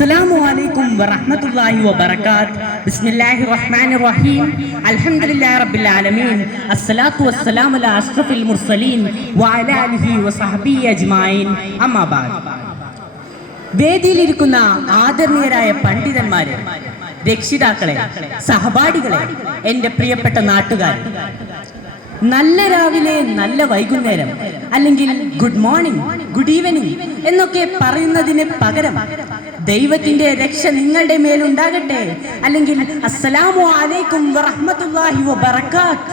അസ്സലാമു അലൈക്കും വറഹ്മത്തുള്ളാഹി വബറകാത്ത്. ബിസ്മില്ലാഹിർ റഹ്മാനിർ റഹീം. അൽഹംദുലില്ലാഹി റബ്ബിൽ ആലമീൻ. അസ്സലാത്തു വസ്സലാമു അലാ അഷ്റഫിൽ മുർസലീൻ വഅലാ ആലിഹി വസഹ്ബിഹി അജ്മഈൻ. അമ്മാ ബഅദ്. വേദിയിലിരിക്കുന്ന ആദരണീയരായ പണ്ഡിതന്മാരെ, രക്ഷിതാക്കളെ, സഹപാഠികളെ, എൻ്റെ പ്രിയപ്പെട്ട നാട്ടുകാർ, നല്ല രാവിലെ, നല്ല വൈകുന്നേരം, അല്ലെങ്കിൽ ഗുഡ് മോർണിംഗ്, ഗുഡ് ഈവനിങ് എന്നൊക്കെ പറയുന്നതിന് പകരം ദൈവത്തിന്റെ രക്ഷ നിങ്ങളുടെ മേലുണ്ടാകട്ടെ, അല്ലെങ്കിൽ അസ്സലാമു അലൈക്കും വറഹ്മത്തുള്ളാഹി വബറകാത്ത്.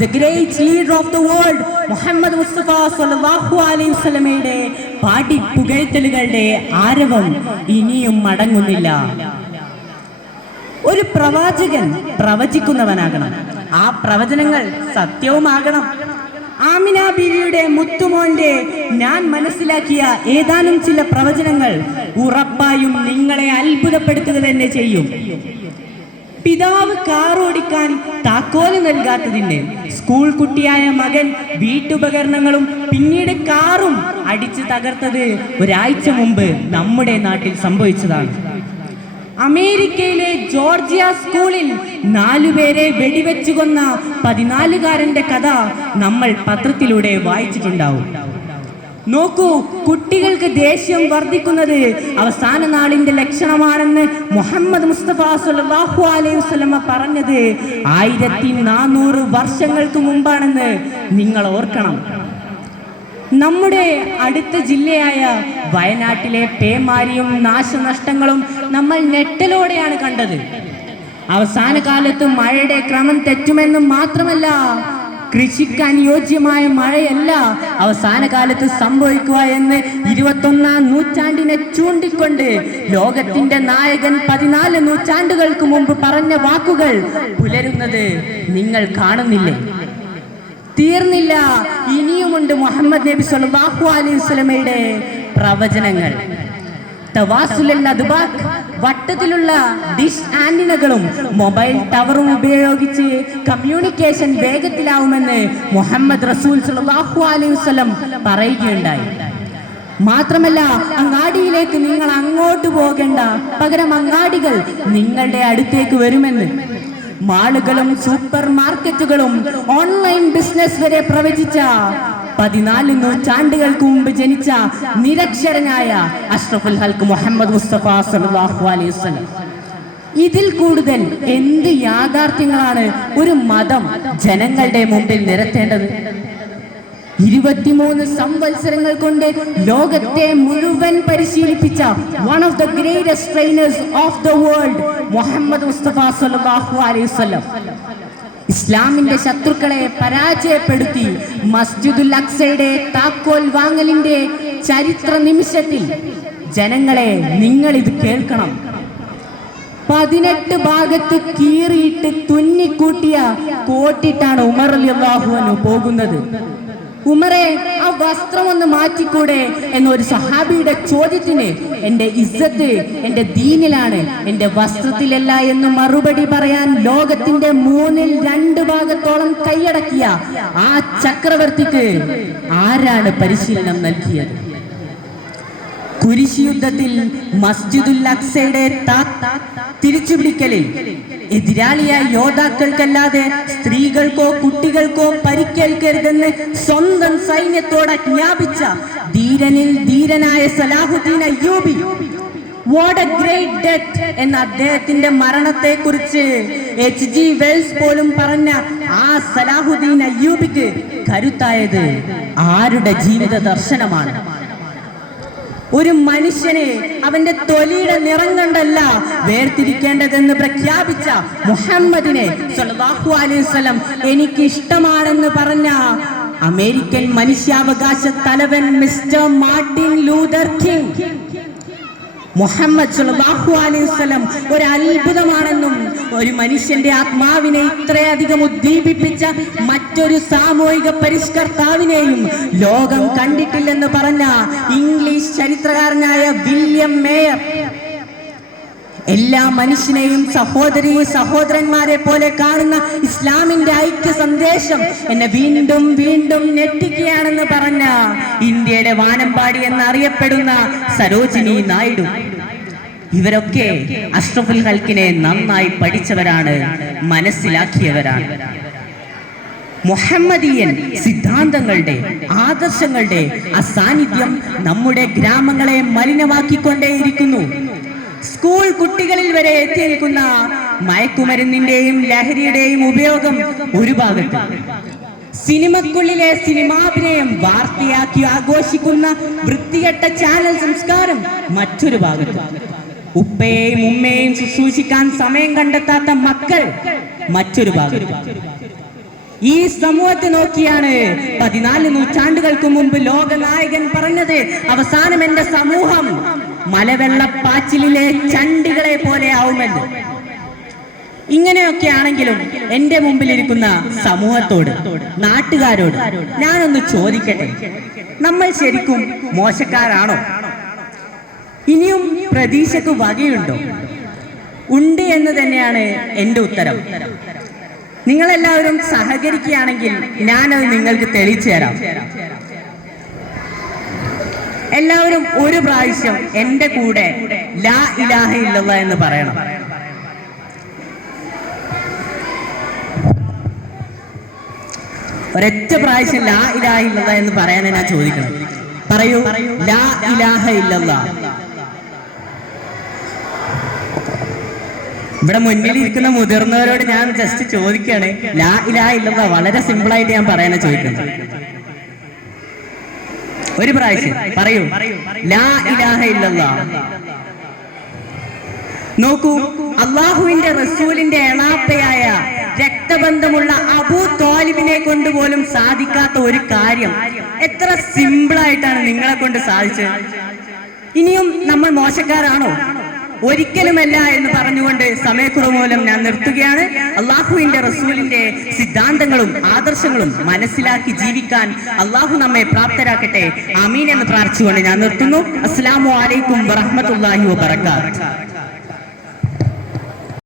The great leader of the world, Muhammad Mustafa സ്വല്ലല്ലാഹു അലൈഹി വസല്ലമയുടെ പാടി പുകഴ്ത്തലുകളുടെ ആരവം ഇനിയും മടങ്ങുന്നില്ല. ഒരു പ്രവാചകൻ പ്രവചിക്കുന്നവനാകണം, ആ പ്രവചനങ്ങൾ സത്യവുമാകണം. ആമിന ബീവിയുടെ മുത്തുമോന്റെ ഞാൻ മനസ്സിലാക്കിയ ഏതാനും ചില പ്രവചനങ്ങൾ ഉറപ്പായും നിങ്ങളെ അത്ഭുതപ്പെടുത്തുക തന്നെ ചെയ്യും. പിതാവ് കാർ ഓടിക്കാൻ താക്കോല് നൽകാത്തതിന് സ്കൂൾ കുട്ടിയായ മകൻ വീട്ടുപകരണങ്ങളും പിന്നീട് കാറും അടിച്ചു തകർത്തത് ഒരാഴ്ച മുമ്പ് നമ്മുടെ നാട്ടിൽ സംഭവിച്ചതാണ്. അമേരിക്കയിലെ ജോർജിയ സ്കൂളിൽ 4 പേരെ വെടിവെച്ചു കൊന്ന 14-കാരന്റെ കഥ നമ്മൾ പത്രത്തിലൂടെ വായിച്ചിട്ടുണ്ടാവും. നോക്കൂ, കുട്ടികൾക്ക് ദേഷ്യം വർദ്ധിക്കുന്നത് അവസാന നാളിന്റെ ലക്ഷണമാണെന്ന് മുഹമ്മദ് മുസ്തഫ സ്വല്ലല്ലാഹു അലൈഹി വസല്ലമ പറഞ്ഞത് 1400 വർഷങ്ങൾക്ക് മുമ്പാണെന്ന് നിങ്ങൾ ഓർക്കണം. നമ്മുടെ അടുത്ത ജില്ലയായ വയനാട്ടിലെ പേമാരിയും നാശനഷ്ടങ്ങളും നമ്മൾ ഞെട്ടലോടെയാണ് കണ്ടത്. അവസാന കാലത്ത് മഴയുടെ ക്രമം തെറ്റുമെന്നും മാത്രമല്ല, കൃഷിക്ക് അനുയോജ്യമായ മഴയല്ല അവസാന കാലത്ത് സംഭവിക്കുക എന്ന് 21-ാം നൂറ്റാണ്ടിനെ ചൂണ്ടിക്കൊണ്ട് ലോകത്തിന്റെ നായകൻ 14 നൂറ്റാണ്ടുകൾക്ക് മുമ്പ് പറഞ്ഞ വാക്കുകൾ പുലരുന്നത് നിങ്ങൾ കാണുന്നില്ലേ? തീർന്നില്ല, ഇനിയുമുണ്ട് മുഹമ്മദ് നബി സല്ലല്ലാഹു അലൈഹി വസല്ലമയുടെ പ്രവചനങ്ങൾ. വട്ടത്തിലുള്ള ഡിഷ് ആന്റിനകളും മൊബൈൽ ടവറും ഉപയോഗിച്ച് കമ്മ്യൂണിക്കേഷൻ വേഗത്തിലാവുമെന്ന് മുഹമ്മദ് റസൂൽ സല്ലല്ലാഹു അലൈഹി വസല്ലം പറയുകയുണ്ടായി. മാത്രമല്ല, അങ്ങാടിയിലേക്ക് നിങ്ങൾ അങ്ങോട്ട് പോകേണ്ട, പകരം അങ്ങാടികൾ നിങ്ങളുടെ അടുത്തേക്ക് വരുമെന്ന്. മാളുകളും സൂപ്പർ മാർക്കറ്റുകളും ഓൺലൈൻ ബിസിനസ് വരെ പ്രവചിച്ച 14 നൂറ്റാണ്ടുകൾക്ക് മുമ്പ് ജനിച്ച നിരക്ഷരനായ അഷ്റഫുൽ ഹൽക്ക് മുഹമ്മദ് മുസ്തഫ സല്ലല്ലാഹു അലൈഹി വസല്ലം. ഇതിൽ കൂടുതൽ എന്ത് യാഥാർത്ഥ്യങ്ങളാണ് ഒരു മതം ജനങ്ങളുടെ മുമ്പിൽ നിരത്തേണ്ടത്? 23 സംവത്സരങ്ങൾ കൊണ്ട് ലോകത്തെ മുഴുവൻ പരിശീലിപ്പിച്ച one of the greatest trainers of the world Muhammad Mustafa സല്ലല്ലാഹു അലൈഹി വസല്ലം ഇസ്ലാമിന്റെ ശത്രുക്കളെ പരാജയപ്പെടുത്തി മസ്ജിദുൽ അഖ്സയുടെ താക്കോൽ വാങ്ങലിന്റെ ചരിത്ര നിമിഷത്തിൽ ജനങ്ങളെ, നിങ്ങൾ ഇത് കേൾക്കണം. 18 ഭാഗത്ത് കീറിയിട്ട് തുന്നിക്കൂട്ടിയ കോട്ടിട്ടാണ് ഉമർ റളിയല്ലാഹു അൻഹു പോകുന്നത്. ഉമറെ, ആ വസ്ത്രം ഒന്ന് മാറ്റിക്കൂടെ എന്നൊരു സഹാബിയുടെ ചോദ്യത്തിന് എൻ്റെ ഇസ്സത്ത് എൻ്റെ ദീനിലാണ്, എൻ്റെ വസ്ത്രത്തിലല്ല എന്ന് മറുപടി പറയാൻ ലോകത്തിന്റെ 2/3 ഭാഗത്തോളം കൈയടക്കിയ ആ ചക്രവർത്തിക്ക് ആരാണ് പരിശീലനം നൽകിയത്? കുരിശ് യുദ്ധത്തിൽ മസ്ജിദുൽ അഖ്സയുടെ തിരിച്ചുപിടിക്കലിൽ എതിരാളിയായ യോദ്ധാക്കൾക്കല്ലാതെ സ്ത്രീകൾക്കോ കുട്ടികൾക്കോ പരിക്കേൽക്കരുതെന്ന് സ്വന്തം സൈന്യത്തോട് ആജ്ഞാപിച്ച ധീരനിൽ ധീരനായ Salahuddin Ayyubi, what A great death എന്ന അദ്ദേഹത്തിന്റെ മരണത്തെ കുറിച്ച് H.G. വെൽസ് പോലും പറഞ്ഞ ആ സലാഹുദ്ദീൻ അയ്യൂബിക്ക് കരുത്തായത് ആരുടെ ജീവിത ദർശനമാണ്? ഒരു മനുഷ്യനെ അവന്റെ തൊലിയുടെ നിറം കണ്ടല്ല വേർതിരിക്കേണ്ടതെന്ന് പ്രഖ്യാപിച്ച മുഹമ്മദിനെ സല്ലല്ലാഹു അലൈഹി വസല്ലം എനിക്ക് ഇഷ്ടമാണെന്ന് പറഞ്ഞ അമേരിക്കൻ മനുഷ്യാവകാശ തലവൻ mister Martin Luther King Muhammad സല്ലല്ലാഹു അലൈഹി വസല്ലം ഒരു അത്ഭുതമാണെന്നും ഒരു മനുഷ്യന്റെ ആത്മാവിനെ ഇത്രയധികം ഉദ്ദീപിപ്പിച്ച മറ്റൊരു സാമൂഹിക പരിഷ്കർത്താവിനെയും ലോകം കണ്ടിട്ടില്ലെന്ന് പറഞ്ഞ ഇംഗ്ലീഷ് ചരിത്രകാരനായ വില്യം മേയർ എല്ലാ മനുഷ്യനെയും സഹോദരന്മാരെ പോലെ കാണുന്ന ഇസ്ലാമിന്റെ ഐക്യ സന്ദേശം എന്നെ വീണ്ടും വീണ്ടും ഞെട്ടിക്കുകയാണെന്ന് പറഞ്ഞ ഇന്ത്യയുടെ വാനമ്പാടി എന്നറിയപ്പെടുന്ന സരോജിനി നായിഡു. ഇവരൊക്കെ അഷ്റഫുൽ ഖൽക്കിനെ നന്നായി പഠിച്ചവരാണ്, മനസ്സിലാക്കിയവരാണ്. മുഹമ്മദീയൻ സിദ്ധാന്തങ്ങളുടെ, ആദർശങ്ങളുടെ അസാന്നിധ്യം നമ്മുടെ ഗ്രാമങ്ങളെ മലിനമാക്കിക്കൊണ്ടേയിരിക്കുന്നു. സ്കൂൾ കുട്ടികളിൽ വരെ എത്തി നിൽക്കുന്ന മയക്കുമരുന്നിന്റെയും ലഹരിയുടെയും ഉപയോഗം ഒരു ഭാഗത്ത്, സിനിമക്കുള്ളിലെ സിനിമാഭിനയം വാർത്തയാക്കി ആഘോഷിക്കുന്ന വൃത്തികെട്ട ചാനൽ സംസ്കാരം മറ്റൊരു ഭാഗത്ത്, ഉപ്പയെയും ഉമ്മയെയും ശുശ്രൂഷിക്കാൻ സമയം കണ്ടെത്താത്ത മക്കൾ മറ്റൊരു ഭാഗത്ത്. ഈ സമൂഹത്തെ നോക്കിയാണ് 14 നൂറ്റാണ്ടുകൾക്ക് മുമ്പ് ലോകനായകൻ പറഞ്ഞത്, അവസാനം എന്റെ സമൂഹം മലവെള്ളപ്പാച്ചിലിലെ ചണ്ടികളെ പോലെ ആവുമെന്ന്. ഇങ്ങനെയൊക്കെ ആണെങ്കിലും എന്റെ മുമ്പിലിരിക്കുന്ന സമൂഹത്തോട്, നാട്ടുകാരോട് ഞാനൊന്ന് ചോദിക്കട്ടെ, നമ്മൾ ശരിക്കും മോശക്കാരാണോ? ഇനിയും പ്രതീക്ഷയ്ക്ക് വകയുണ്ടോ? ഉണ്ട് എന്ന് തന്നെയാണ് എൻ്റെ ഉത്തരം. നിങ്ങളെല്ലാവരും സഹകരിക്കുകയാണെങ്കിൽ ഞാനത് നിങ്ങൾക്ക് തെളിയിച്ചു തരാം. എല്ലാവരും ഒരു പ്രാവശ്യം എൻ്റെ കൂടെ ലാ ഇലാഹ ഇല്ലല്ലാഹ് എന്ന് പറയണം. ഒരൊറ്റ പ്രാവശ്യം ലാ ഇലാഹ ഇല്ലല്ലാഹ് എന്ന് പറയാനാണ് ഞാൻ ചോദിക്കണം. പറയൂ, ലാ ഇലാഹ ഇല്ലല്ലാഹ്. ഇവിടെ മുന്നിലിരിക്കുന്ന മുതിർന്നവരോട് ഞാൻ ജസ്റ്റ് ചോദിക്കുകയാണ്, ലാ ഇലാഹ ഇല്ലല്ലാഹ് വളരെ സിമ്പിൾ ആയിട്ട് ഞാൻ പറയാനാ ചോദിക്കുന്നത്. ഒരു പ്രാവശ്യം പറയൂ, ലാ ഇലാഹ ഇല്ലല്ലാഹ്. നോക്കൂ, അള്ളാഹുവിന്റെ റസൂലിന്റെ എളാപ്പയായ രക്തബന്ധമുള്ള അബൂ ത്വാലിബിനെ കൊണ്ട് പോലും സാധിക്കാത്ത ഒരു കാര്യം എത്ര സിമ്പിൾ ആയിട്ടാണ് നിങ്ങളെ കൊണ്ട് സാധിച്ചത്. ഇനിയും നമ്മൾ മോശക്കാരാണോ? ഒരിക്കലുമല്ല എന്ന് പറഞ്ഞുകൊണ്ട് സമയക്കുറവ് മൂലം ഞാൻ നിർത്തുകയാണ്. അള്ളാഹുവിന്റെ റസൂലിന്റെ സിദ്ധാന്തങ്ങളും ആദർശങ്ങളും മനസ്സിലാക്കി ജീവിക്കാൻ അള്ളാഹു നമ്മെ പ്രാപ്തരാക്കട്ടെ. ആമീൻ എന്ന് പ്രാർത്ഥിച്ചുകൊണ്ട് ഞാൻ നിർത്തുന്നു. അസ്സലാമു അലൈക്കും വറഹ്മത്തുള്ളാഹി വബറകാതുഹു.